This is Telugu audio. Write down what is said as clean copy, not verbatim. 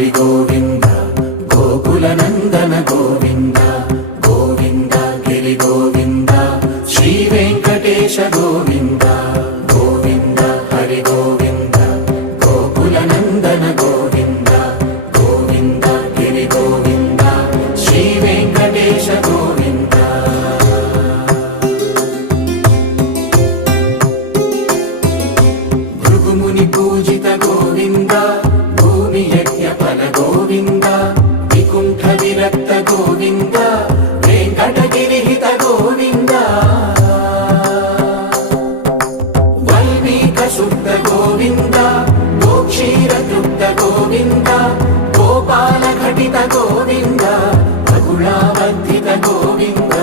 హరి గోవింద గోకుల నందన గోవింద గోవింద గిరి గోవింద శ్రీ వెంకటేశ గోవింద గోవింద హరి గోవింద గోకుల నందన గోవింద గోవింద గిరి గోవింద శ్రీ వెంకటేశ గోవింద భృగుముని పూజిత గోవింద భూమి యజ్ఞ ఫల గోవింద వికుంఠ విరక్త గోవింద వెంకటగిరిహిత గోవింద వల్మీక శుద్ధ గోవింద గోక్షీర తృప్త గోవింద గోపాల ఘటిత గోవింద బహుళావర్ధిత గోవింద